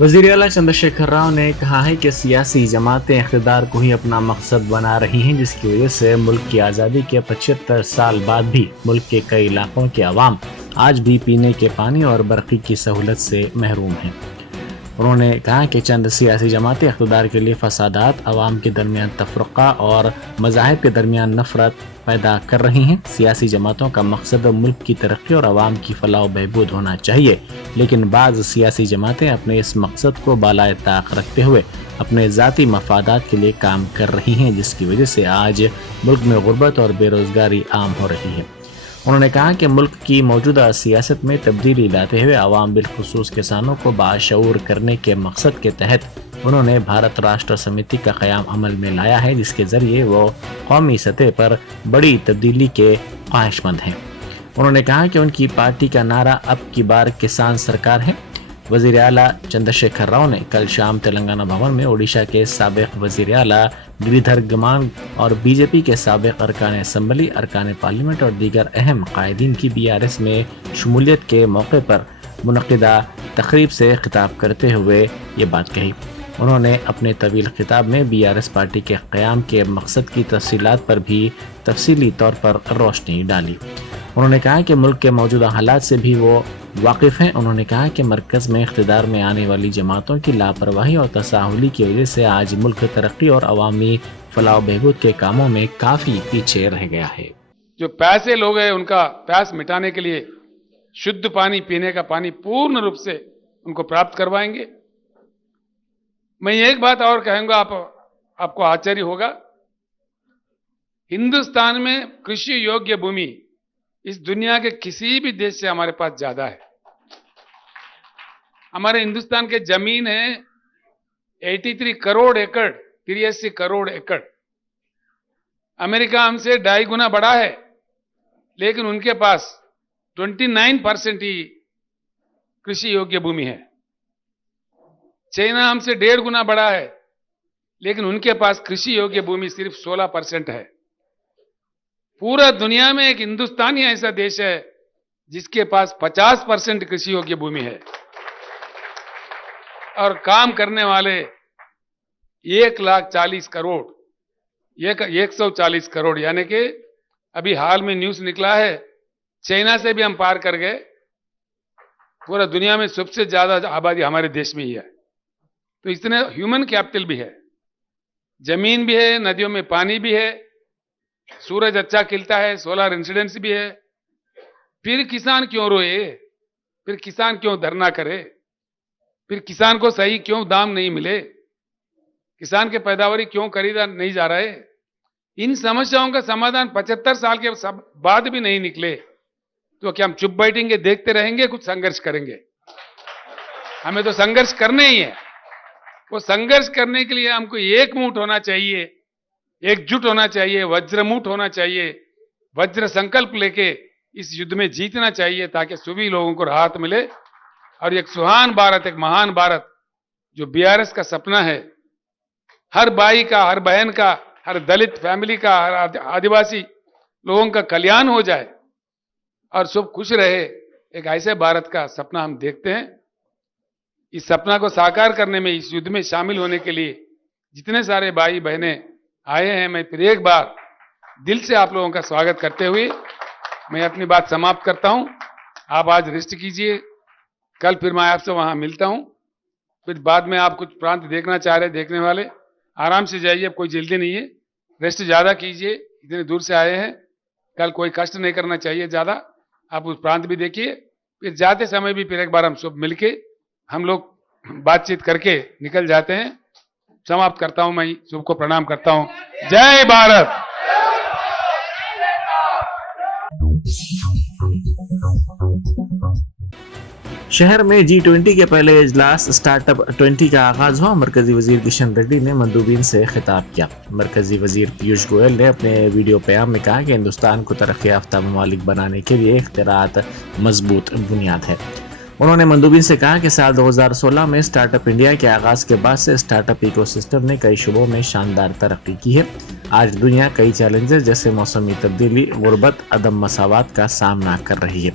وزیر اعلیٰ چندر شیکھر راؤ نے کہا ہے کہ سیاسی جماعتیں اقتدار کو ہی اپنا مقصد بنا رہی ہیں، جس کی وجہ سے ملک کی آزادی کے 75 سال بعد بھی ملک کے کئی علاقوں کے عوام آج بھی پینے کے پانی اور برقی کی سہولت سے محروم ہیں۔ انہوں نے کہا کہ چند سیاسی جماعتیں اقتدار کے لیے فسادات، عوام کے درمیان تفرقہ اور مذاہب کے درمیان نفرت پیدا کر رہی ہیں۔ سیاسی جماعتوں کا مقصد ملک کی ترقی اور عوام کی فلاح و بہبود ہونا چاہیے، لیکن بعض سیاسی جماعتیں اپنے اس مقصد کو بالائے طاق رکھتے ہوئے اپنے ذاتی مفادات کے لیے کام کر رہی ہیں، جس کی وجہ سے آج ملک میں غربت اور بے روزگاری عام ہو رہی ہے۔ انہوں نے کہا کہ ملک کی موجودہ سیاست میں تبدیلی لاتے ہوئے عوام بالخصوص کسانوں کو باشعور کرنے کے مقصد کے تحت انہوں نے بھارت راشٹر سمیتی کا قیام عمل میں لایا ہے، جس کے ذریعے وہ قومی سطح پر بڑی تبدیلی کے خواہش مند ہیں۔ انہوں نے کہا کہ ان کی پارٹی کا نعرہ اب کی بار کسان سرکار ہے۔ وزیر اعلیٰ چندر شیکھر راؤ نے کل شام تلنگانہ بھون میں اوڈیشہ کے سابق وزیر اعلیٰ گریدھر گمان اور بی جے پی کے سابق ارکان اسمبلی، ارکان پارلیمنٹ اور دیگر اہم قائدین کی BRS میں شمولیت کے موقع پر منعقدہ تقریب سے خطاب کرتے ہوئے یہ بات کہی۔ انہوں نے اپنے طویل خطاب میں BRS پارٹی کے قیام کے مقصد کی تفصیلات پر بھی تفصیلی طور پر روشنی ڈالی۔ انہوں نے کہا کہ ملک کے موجودہ حالات سے بھی وہ واقف ہیں۔ انہوں نے کہا کہ مرکز میں اقتدار میں آنے والی جماعتوں کی لاپرواہی اور تساہلی کی وجہ سے آج ملک ترقی اور عوامی فلاح و بہبود کے کاموں میں کافی پیچھے رہ گیا ہے۔ جو پیاسے لوگ ہیں ان کا پیاس مٹانے کے لیے شدھ پانی، پینے کا پانی پورن روپ سے ان کو پراپت کروائیں گے۔ میں ایک بات اور کہوں گا، آپ کو آچریہ ہوگا، ہندوستان میں کرشی یوگیہ بھومی اس دنیا کے کسی بھی دیش سے ہمارے پاس زیادہ ہے۔ ہمارے ہندوستان کے زمین ہے 83 کروڑ ایکڑ، 83 کروڑ ایکڑ۔ امریکہ ہم سے 2.5 گنا بڑا ہے، لیکن ان کے پاس 29% ہی کرشی یوگیہ بھومی ہے۔ چائنا ہم سے 1.5 گنا بڑا ہے، لیکن ان کے پاس کرشی یوگیہ بھومی صرف 16% ہے۔ پورا دنیا میں ایک ہندوستان ہی ایسا دیش ہے جس کے پاس 50% کرشی یوگیہ بھومی ہے، اور کام کرنے والے 140 کروڑ، 140 کروڑ، یعنی کہ ابھی حال میں نیوز نکلا ہے چائنا سے بھی ہم پار کر گئے۔ پورا دنیا میں سب سے زیادہ آبادی ہمارے دیش میں ہی ہے، تو اتنے ہیومن کیپٹل بھی ہے، زمین بھی ہے، ندیوں میں پانی بھی ہے، سورج اچھا کھلتا ہے، سولار انسیڈنس بھی ہے۔ پھر کسان کیوں روئے؟ پھر کسان کیوں دھرنا کرے؟ پھر کسان کو صحیح کیوں دام نہیں ملے؟ کسان کے پیداواری کیوں خریدا نہیں جا رہے؟ ان سمسیاؤں کا سمادھان 75 سال کے بعد بھی نہیں نکلے تو کیا ہم چپ بیٹھیں گے، دیکھتے رہیں گے؟ کچھ سنگرش کریں گے۔ ہمیں تو سنگرش کرنے ہی ہے۔ وہ سنگرش کرنے کے لیے ہم کو ایک موٹ ہونا چاہیے، ایک جٹ ہونا چاہیے، وجر موٹ ہونا چاہیے، وجر سنکلپ لے کے اس یدھ میں جیتنا چاہیے، تاکہ سبھی لوگوں کو راحت ملے اور ایک سہان بھارت، ایک مہان بھارت جو BRS کا سپنا ہے، ہر بھائی کا، ہر بہن کا، ہر دلت فیملی کا، ہر آدیواسی لوگوں کا کلیان ہو جائے اور سب خوش رہے، ایک ایسے بھارت کا سپنا ہم دیکھتے ہیں۔ اس سپنا کو ساکار کرنے میں، اس یدھ میں شامل ہونے کے لیے جتنے سارے بھائی بہنیں آئے ہیں، میں پھر ایک بار دل سے آپ لوگوں کا سواگت کرتے ہوئے میں اپنی بات سماپت کرتا ہوں۔ آپ آج ریسٹ کیجئے، کل پھر میں آپ سے وہاں ملتا ہوں، پھر بعد میں آپ کچھ پرانت دیکھنا چاہ رہے دیکھنے والے آرام سے جائیے، اب کوئی جلدی نہیں ہے، ریسٹ زیادہ کیجئے، اتنے دور سے آئے ہیں، کل کوئی کشٹ نہیں کرنا چاہیے زیادہ، آپ اس پرانت بھی دیکھیے، پھر جاتے سمے بھی پھر ایک بار ہم سب مل کے ہم لوگ بات چیت کر کے نکل جاتے ہیں۔ سماپت کرتا ہوں، میں سب کو پرنام کرتا ہوں۔ جے بھارت۔ شہر میں G20 کے پہلے اجلاس اسٹارٹ اپ 20 کا آغاز ہوا۔ مرکزی وزیر کشن ریڈی نے مندوبین سے خطاب کیا۔ مرکزی وزیر پیوش گوئل نے اپنے ویڈیو پیغام میں کہا کہ ہندوستان کو ترقی یافتہ ممالک بنانے کے لیے اختراعات مضبوط بنیاد ہے۔ انہوں نے مندوبین سے کہا کہ سال 2016 میں اسٹارٹ اپ انڈیا کے آغاز کے بعد سے اسٹارٹ اپ ایکو سسٹم نے کئی شعبوں میں شاندار ترقی کی ہے۔ آج دنیا کئی چیلنجز جیسے موسمی تبدیلی، غربت، عدم مساوات کا سامنا کر رہی ہے۔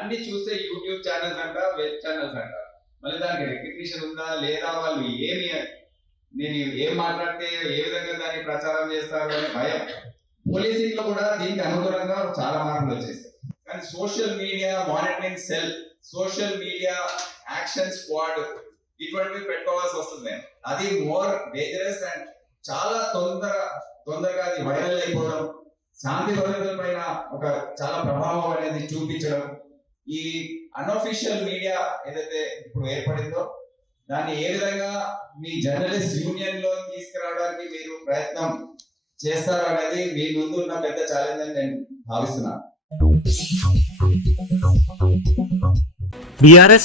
అన్ని చూస్తే యూట్యూబ్ ఛానల్స్ అంట, వెబ్ ఛానల్స్ అంట, మళ్ళీ దానికి రికగ్నిషన్ ఉందా లేదా, వాళ్ళు నేను ఏం మాట్లాడితే ఏ విధంగా దాన్ని ప్రచారం చేస్తారు అనే భయం. పోలీసింగ్ లో కూడా దీనికి అనుగుణంగా చాలా మార్పులు వచ్చేస్తాయి. కానీ social media monitoring cell, social media action squad ఇటువంటివి పెట్టుకోవాల్సి వస్తుంది. అది మోర్ డేంజరస్ అండ్ చాలా తొందరగా అది వైరల్ అయిపోవడం, శాంతి భద్రతల పైన ఒక చాలా ప్రభావం అనేది చూపించడం. ఈ అన్అఫీషియల్ మీడియా ఏదైతే ఇప్పుడు ఏర్పడిందో దాన్ని ఏ విధంగా మీ జర్నలిస్ట్ యూనియన్ లో తీసుకురావడానికి మీరు ప్రయత్నం చేస్తారు అనేది మీ ముందు ఉన్న పెద్ద ఛాలెంజ్ అని నేను భావిస్తున్నాను. BRS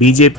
BJP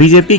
BJP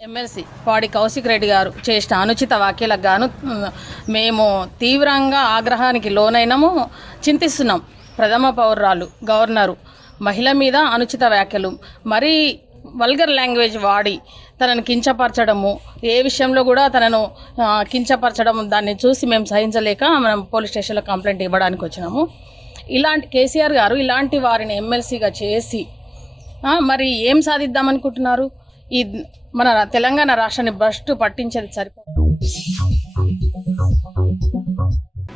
ఎమ్మెల్సీ పాడి కౌశిక్ రెడ్డి గారు చేసిన అనుచిత వ్యాఖ్యలకు గాను మేము తీవ్రంగా ఆగ్రహానికి లోనైనము, చింతిస్తున్నాం. ప్రథమ పౌరురాలు గవర్నరు మహిళ మీద అనుచిత వ్యాఖ్యలు, మరీ వల్గర్ లాంగ్వేజ్ వాడి తనను కించపరచడము, ఏ విషయంలో కూడా తనను కించపరచడం, దాన్ని చూసి మేము సహించలేక మనం పోలీస్ స్టేషన్లో కంప్లైంట్ ఇవ్వడానికి వచ్చినాము. ఇలాంటి కేసీఆర్ గారు ఇలాంటి వారిని ఎమ్మెల్సీగా చేసి మరి ఏం సాధిద్దామనుకుంటున్నారు? ఈ మన తెలంగాణ రాష్ట్రాన్ని భ్రష్టు పట్టించేది సరిపోదు.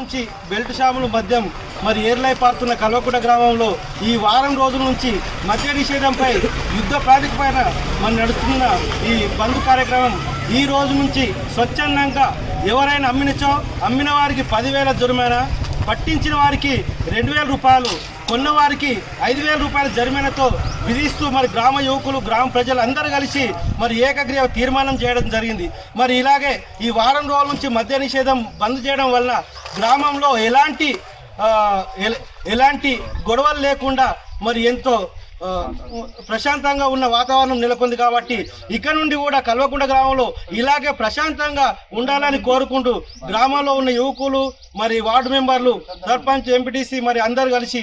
నుంచి బెల్ట్ షాపుల మద్యం మరి ఏర్లై పారుతున్న కల్వకుంట గ్రామంలో ఈ వారం రోజుల నుంచి మద్య నిషేధంపై యుద్ధ ప్రాతిపదికన మరి నడుస్తున్న ఈ బంద్ కార్యక్రమం ఈ రోజు నుంచి స్వచ్ఛందంగా ఎవరైనా అమ్మిన వారికి 10,000 జరిమానా, పట్టించిన వారికి 2,000 రూపాయలు, కొన్నవారికి 5,000 రూపాయల జరిమానాతో విధిస్తూ మరి గ్రామ యువకులు గ్రామ ప్రజలు అందరూ కలిసి మరి ఏకగ్రీవ తీర్మానం చేయడం జరిగింది. మరి ఇలాగే ఈ వారం రోజుల నుంచి మద్య నిషేధం బంద్ చేయడం వల్ల గ్రామంలో ఎలాంటి గొడవలు లేకుండా మరి ఎంతో ప్రశాంతంగా ఉన్న వాతావరణం నెలకొంది. కాబట్టి ఇక్కడ నుండి కూడా కల్వకుంట గ్రామంలో ఇలాగే ప్రశాంతంగా ఉండాలని కోరుకుంటూ గ్రామంలో ఉన్న యువకులు మరి వార్డు మెంబర్లు, సర్పంచ్, ఎంపీటీసీ మరి అందరూ కలిసి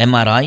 MRI,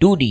2D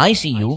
ICU